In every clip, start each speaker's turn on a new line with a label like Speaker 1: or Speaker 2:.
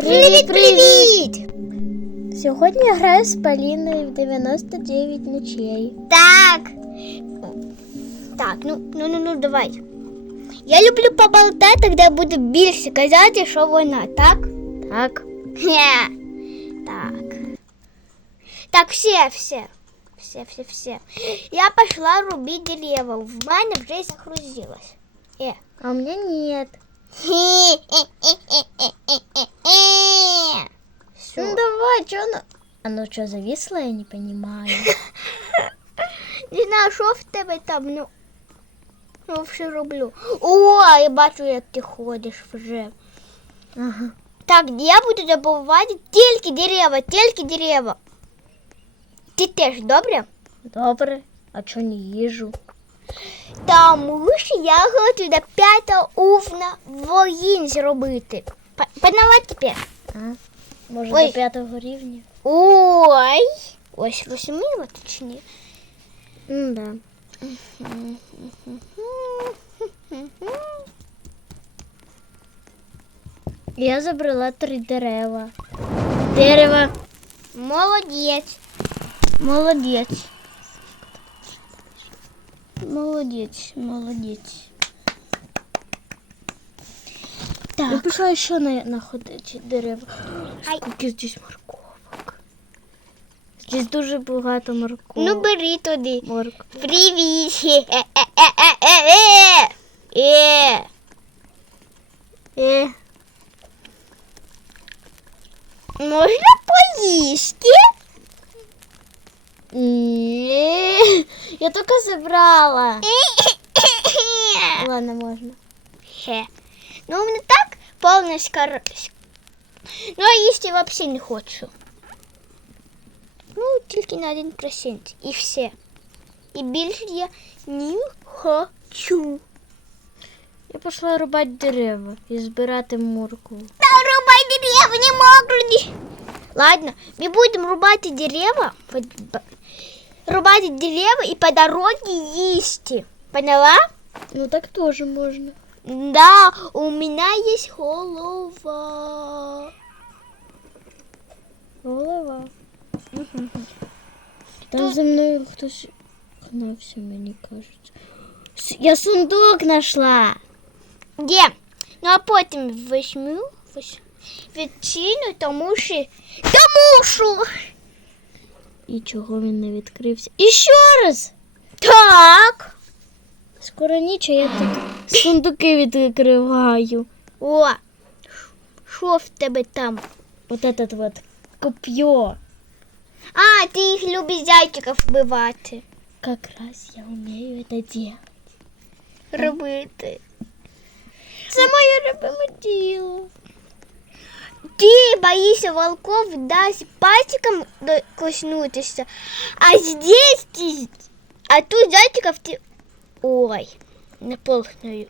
Speaker 1: Привіт, привіт!
Speaker 2: Сьогодні я граю з Поліною в 99 ночей.
Speaker 1: Так. Так, ну, ну, ну, ну, давай. Я люблю поболтати, тоді буду більше казати, що вона, так?
Speaker 2: Так.
Speaker 1: Хе. Так. Так, все, все. Все, все, все. Я пошла рубить дерева. В мене вже загрузилось. Э.
Speaker 2: А у меня нет.
Speaker 1: Все.
Speaker 2: Ну давай, что оно? Оно что, зависло, я не понимаю.
Speaker 1: Не знаю, що в тебе там, ну. Ну, все роблю. О, я бачу, як ти ходиш вже.
Speaker 2: Ага.
Speaker 1: Так, я буду добувати тільки дерева, тільки дерева. Ти теж, добре?
Speaker 2: Добре. А что не їжу?
Speaker 1: Тому що я готую до п'ятого уровня воїн зробити. П- Поняла тепер?
Speaker 2: А? Може
Speaker 1: Ой.
Speaker 2: до п'ятого рівня?
Speaker 1: Ой. Ось точніше.
Speaker 2: Ну да. Я забрала три дерева. Дерево.
Speaker 1: Молодець.
Speaker 2: Молодець. Молодець, молодець. Я
Speaker 1: Так.
Speaker 2: пішла ще на, находити дерева. Скільки здесь морковок. Здесь дуже багато морковок.
Speaker 1: Ну бери туди.
Speaker 2: Морк.
Speaker 1: Привіт. Е.
Speaker 2: Е.
Speaker 1: Можна поїсти?
Speaker 2: Ні. Я тільки забрала. Ладно, можна.
Speaker 1: Хе. Ну, у мене так повна скор... Ну, а їсти взагалі не хочу. Ну, тільки на один процент. І все. І більше я не хочу.
Speaker 2: Я пішла рубати дерева і збирати моркву.
Speaker 1: Та рубай дерева, не можу. Ладно, мы будем рубать дерева, под- б- рубать дерева и по дороге есть. Поняла?
Speaker 2: Ну так теж можна.
Speaker 1: Да, у меня есть голова.
Speaker 2: Голова. Там за мною хтось гнався, мені кажеться. С- Я сундук знайшла.
Speaker 1: Где? Ну а потім візьму візь- відчину, тому що... Тому що...
Speaker 2: І чого він не відкрився? І ще раз.
Speaker 1: Так.
Speaker 2: Скоро ніч, а я тут сундуки відкриваю.
Speaker 1: О, що в тебе там?
Speaker 2: Вот этот вот копье.
Speaker 1: А, ти їх любиш зайчиків вбивати.
Speaker 2: Как раз я умею это делать.
Speaker 1: Робити.
Speaker 2: Це моє любиме діло.
Speaker 1: Ти боїшся волков дасть пальчиком коснутися, а здесь ти... А тут зайчиков ти... Ой, не полхную.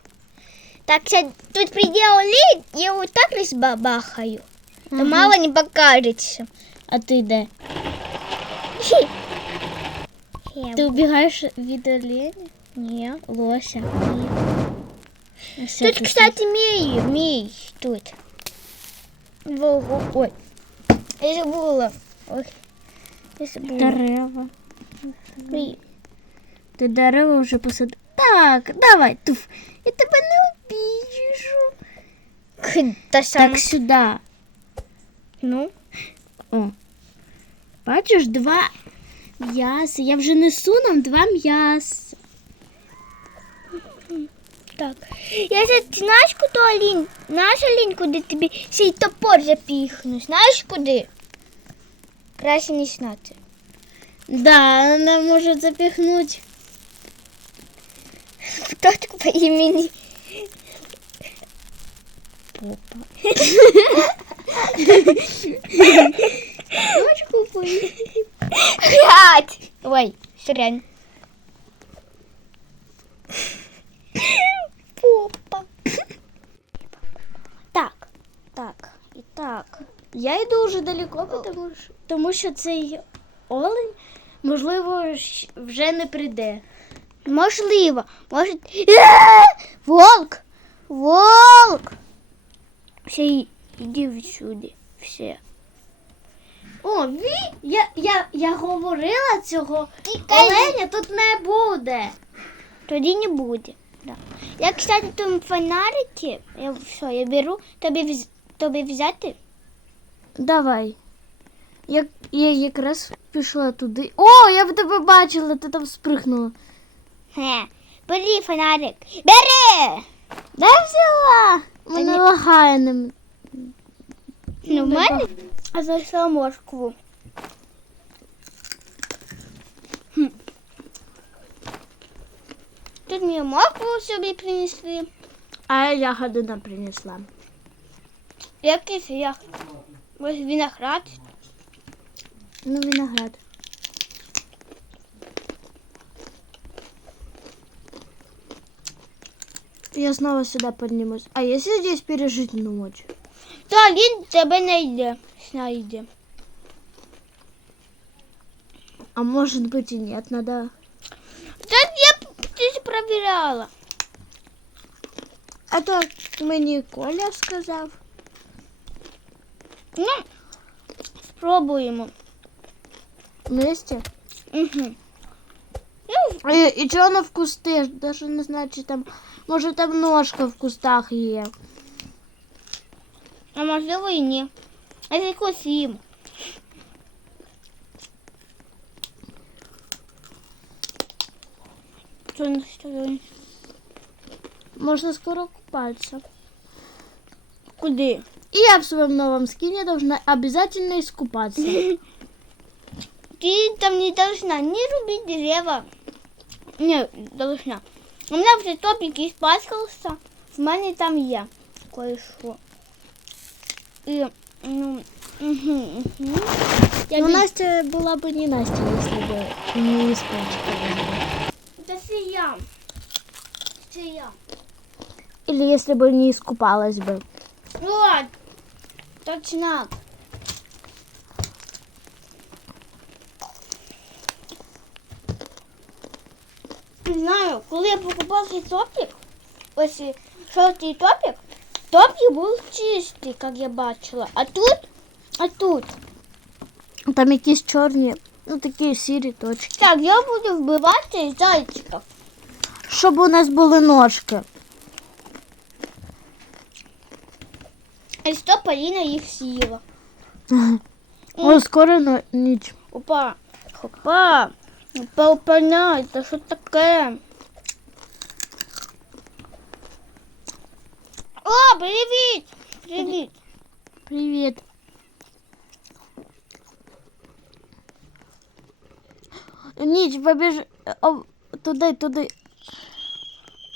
Speaker 1: Так, сейчас тут предел лет, я вот так разбабахаю. То
Speaker 2: Ага.
Speaker 1: мало не покажется.
Speaker 2: А ти де?
Speaker 1: Хе.
Speaker 2: Ти убігаєш від оленя?
Speaker 1: Не.
Speaker 2: Лося. Ні. Ось це
Speaker 1: Тут, кстати, мей, мей, тут. Во, ой. Я забыла. Ой, я забыла.
Speaker 2: Дерева.
Speaker 1: Ой.
Speaker 2: Ти дерева вже посадив. Так, давай, туф. Я тебе не обіжу.
Speaker 1: Та сама.
Speaker 2: Так, сюди.
Speaker 1: ну.
Speaker 2: О. Бачиш, два м'яса. Я вже несу нам два м'яса.
Speaker 1: Так. Я за знаєш, куди Алін? Знаєш, Алін, куди тобі цей топор запіхну? Знаєш куди? Краще не знати.
Speaker 2: Да, вона може запіхнути.
Speaker 1: Хто так по імені?
Speaker 2: Попа.
Speaker 1: Ручку П'ять! Ой, сорян. Попа.
Speaker 2: Так, так, і так. Я йду вже далеко, тому що, тому що цей олень, можливо, щ- вже не прийде.
Speaker 1: Можливо. Може. Волк! Волк! Й Іди відсюди. Все.
Speaker 2: О, ви? Я, я, я говорила цього.
Speaker 1: Тікай.
Speaker 2: Оленя тут не буде.
Speaker 1: Тоді не буде. Да. Я, кстати, там фонарики. Я, все, я беру. Тобі, вз... тобі взяти?
Speaker 2: Давай. Я, я якраз пішла туди. О, я б тебе бачила, ти там спригнула.
Speaker 1: Ге. Бери фонарик. Бери!
Speaker 2: Де взяла? Мене лагає ним.
Speaker 1: Ну, в мене а знайшла моркву. Хм. Тут мені моркву собі принесли.
Speaker 2: А я ягоди нам принесла.
Speaker 1: Якийсь як. Ось виноград.
Speaker 2: Ну, виноград. Я снова сюда поднимусь. А если здесь пережить ночь?
Speaker 1: Та він тебе не йде. Знайде.
Speaker 2: А может быть и нет, надо...
Speaker 1: Та я п- ти ж провіряла.
Speaker 2: Это мені Коля сказав.
Speaker 1: Ну, спробуємо.
Speaker 2: Вместе.
Speaker 1: Угу.
Speaker 2: И, и что оно в кусты? Даже не знаю, чи там... Может там ножка в кустах є.
Speaker 1: А можливо і ні. А це якось їм. Що на стороні?
Speaker 2: Можно скоро купаться.
Speaker 1: Куди?
Speaker 2: И я в своем новом скине должна обязательно искупаться.
Speaker 1: Ти там не должна не рубить дерева. Не, должна. У мене вже топік іспачкався. В мене там є кое-що. І, ну, угу, угу. Я
Speaker 2: Но
Speaker 1: від-
Speaker 2: Настя была бы не Настя, если бы не испачкалась.
Speaker 1: Та це я. Це я.
Speaker 2: Или если бы не искупалась бы.
Speaker 1: От, точно. Не знаю, коли я покупав цей топік, ось жовтий топік, топік був чистий, як я бачила. А тут, а тут.
Speaker 2: Там якісь чорні, ну такі сірі точки.
Speaker 1: Так, я буду вбивати зайчиків.
Speaker 2: Щоб у нас були ножки.
Speaker 1: І що Поліна їх з'їла.
Speaker 2: О, скоро ніч.
Speaker 1: Опа, опа, опа, опа, це що таке? О, привіт! Привіт!
Speaker 2: Привіт. Ніч, побіж о, туди, туди.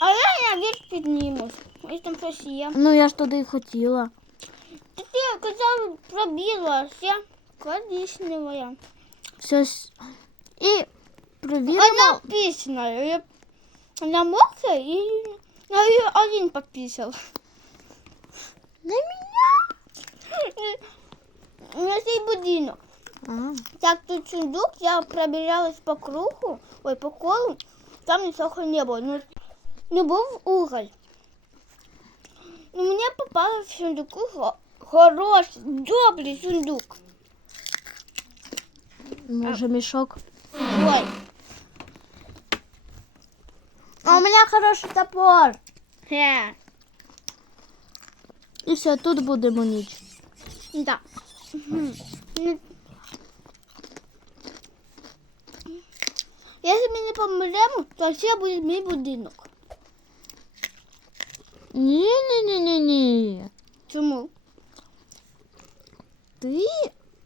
Speaker 1: А я наверх піднімусь. Ось там щось є.
Speaker 2: Ну я ж туди й хотіла.
Speaker 1: Та ти казав про білу, а ще коричневая.
Speaker 2: Все. с- І
Speaker 1: она писаная. Я... Она мокрая и на ее один пописал.
Speaker 2: На мене.
Speaker 1: На цей будинок.
Speaker 2: А.
Speaker 1: Так, тут сундук, я пробиралась по кругу, ой, по колу, там ничего не было. Ну, не был уголь. Но мне попало в сундуку хо- хороший, добрый сундук.
Speaker 2: Може мішок.
Speaker 1: Ой,
Speaker 2: А у мене хороший топор.
Speaker 1: хе,
Speaker 2: І все, тут будемо ніч.
Speaker 1: да. Мгм. Ну, Если мы не помрем, то ще буде мій будинок.
Speaker 2: Ні, ні, ні, ні, ні.
Speaker 1: Чому?
Speaker 2: Ти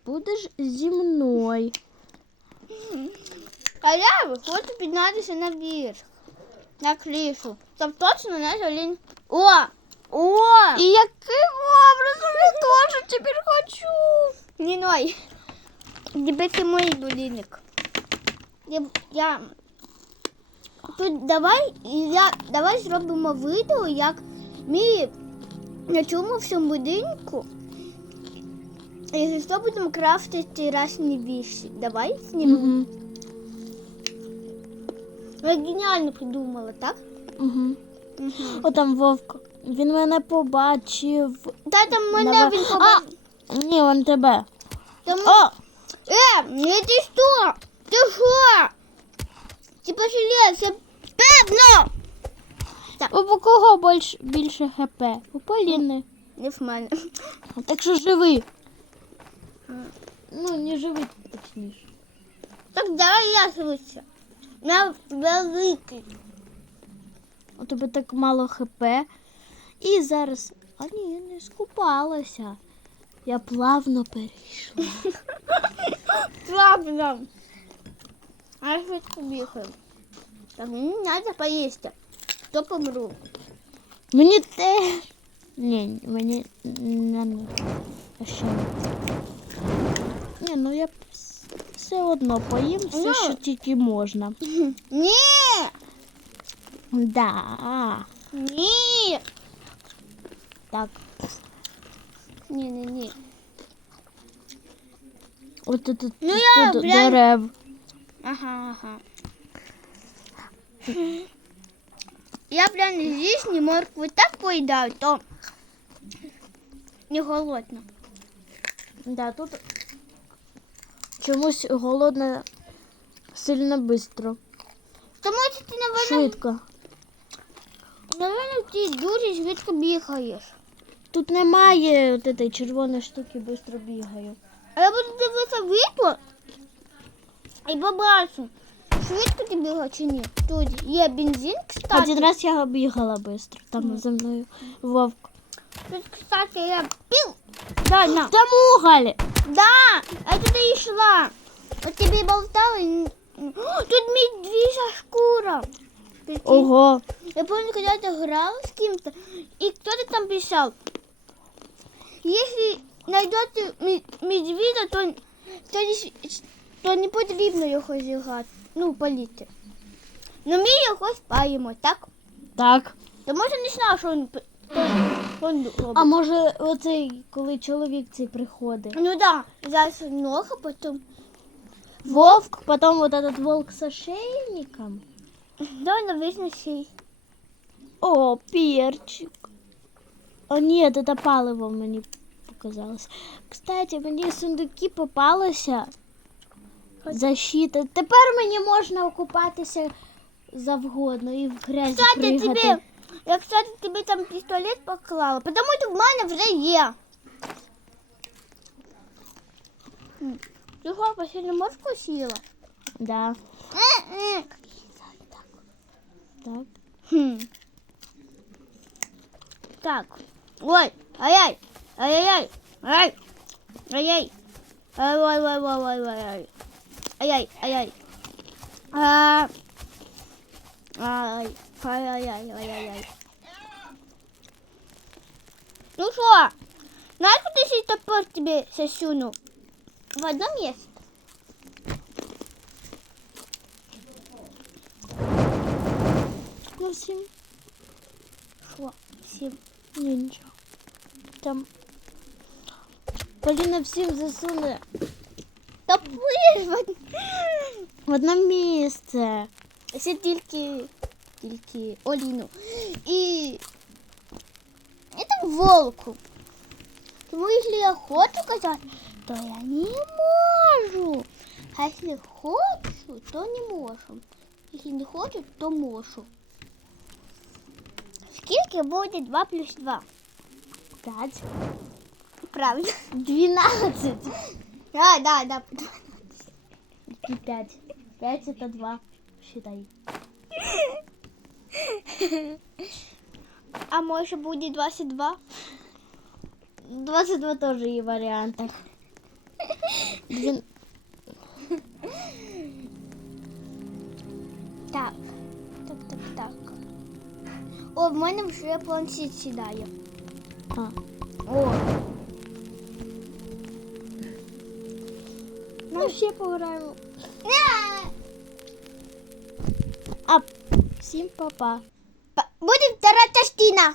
Speaker 2: будеш зі мною.
Speaker 1: А я хочу піднятися наверх, На кришу. Там точно наш олень. О! О!
Speaker 2: І яким образом я теж тепер хочу?
Speaker 1: Не ной. Тебе це мій будинок. Я. Тут давай, я, давай зробимо відео, як ми на цьому всьому будинку. Якщо що, будемо крафтити різні віші. Давай знімемо.
Speaker 2: Угу.
Speaker 1: Я геніально придумала, так?
Speaker 2: Угу.
Speaker 1: Угу.
Speaker 2: О, там вовк. Він мене побачив.
Speaker 1: Та там мене
Speaker 2: Нава-
Speaker 1: він
Speaker 2: А!
Speaker 1: побачив.
Speaker 2: Ні, він тебе.
Speaker 1: Там...
Speaker 2: О!
Speaker 1: Е, не ти що? Ти що? Ти пожалівся. Певно!
Speaker 2: У кого більш, більше хп? У Поліни.
Speaker 1: Не в мене.
Speaker 2: Так що живи. Ну, не живи точніше.
Speaker 1: Так давай я звуся. На великий.
Speaker 2: У тебе так мало хп. І зараз. А ні, я не скупалася. Я плавно перейшла.
Speaker 1: Правда. А я швидко бігаю. Так, мені треба поїсти. То помру.
Speaker 2: Мені теж. Ні, мені не не. А що? Ні, ну я все одно поїм все,
Speaker 1: Ну.
Speaker 2: що тільки можна.
Speaker 1: Ні!
Speaker 2: Да.
Speaker 1: Ні!
Speaker 2: Так.
Speaker 1: Ні, ні, ні.
Speaker 2: От тут, тут,
Speaker 1: Ну, я,
Speaker 2: тут
Speaker 1: блядь,
Speaker 2: дерев.
Speaker 1: Ага, ага. Я прям лишні моркви так поїдаю, то не голодно.
Speaker 2: Да, тут чомусь голодно сильно швидко.
Speaker 1: Тому що ти, напевно,
Speaker 2: Швидко.
Speaker 1: напевно, ти дуже швидко бігаєш.
Speaker 2: Тут немає от цієї червоної штуки, швидко бігаю.
Speaker 1: А я буду дивитися відео і побачу, швидко ти бігав чи ні. Тут є бензин, кстати.
Speaker 2: Один раз я бігала швидко, там за мною вовк.
Speaker 1: Тут, кстати, я пил. Да, на.
Speaker 2: Там уголь!
Speaker 1: Да, я туди йшла. От тобі болтала. і- О, Тут медвежья шкура. Прикинь.
Speaker 2: Ого.
Speaker 1: Я помню, когда ты играла с кем-то, и кто-то там писал, если найдете ме- медведя, то, то, не, с- то не потрібно його зігати, ну, політи. Ну, ми його спаємо, так?
Speaker 2: Так.
Speaker 1: Тому що не знав, що він, робить.
Speaker 2: А може оцей, коли чоловік цей приходить?
Speaker 1: Ну да, зараз нога, потім.
Speaker 2: Вовк, потом вот этот волк с ошейником.
Speaker 1: Давай на визначий.
Speaker 2: О, перчик. О, нет, это паливо мені показалось. Кстати, мені сундуки попалося. Защита. Тепер мені можна окупатися завгодно і в грязі
Speaker 1: Кстати,
Speaker 2: пригати.
Speaker 1: тебе, я, кстати, тобі там пістолет поклала, тому що в мене вже є. М, Ти що, посильно морську сіла?
Speaker 2: Да.
Speaker 1: М-м.
Speaker 2: Так.
Speaker 1: Хм. Так. Ой, ай-яй, ай-яй, ай, ай-яй, ай-ай-ай-ай-ай-ай, ай-яй, ай-яй. А, ай, ай-яй-яй, ай-яй-яй. Ну что, знаешь, куда сей топор тебе сосунул? В одно место.
Speaker 2: Ну всім.
Speaker 1: Что? Всем.
Speaker 2: Ні, нічого. Там. Поліна всім засуне
Speaker 1: Топор в од-
Speaker 2: в одне місце.
Speaker 1: Це тільки, тільки Оліну. І, і там волку. Тому якщо я хочу казати, то я не можу. А якщо хочу, то не можу. Якщо не хочу, то можу. Скільки буде 2 плюс 2?
Speaker 2: П'ять.
Speaker 1: Правильно.
Speaker 2: Двенадцать.
Speaker 1: Да, да, да.
Speaker 2: И пять. Пять это два. Считай.
Speaker 1: А може буде 22?
Speaker 2: 22 тоже и варианты. Двен...
Speaker 1: Так, так, так, так. О, в мене вже планшет сідає.
Speaker 2: А.
Speaker 1: О,
Speaker 2: Ну, все поиграем. Всем папа.
Speaker 1: Па- буде втора частина.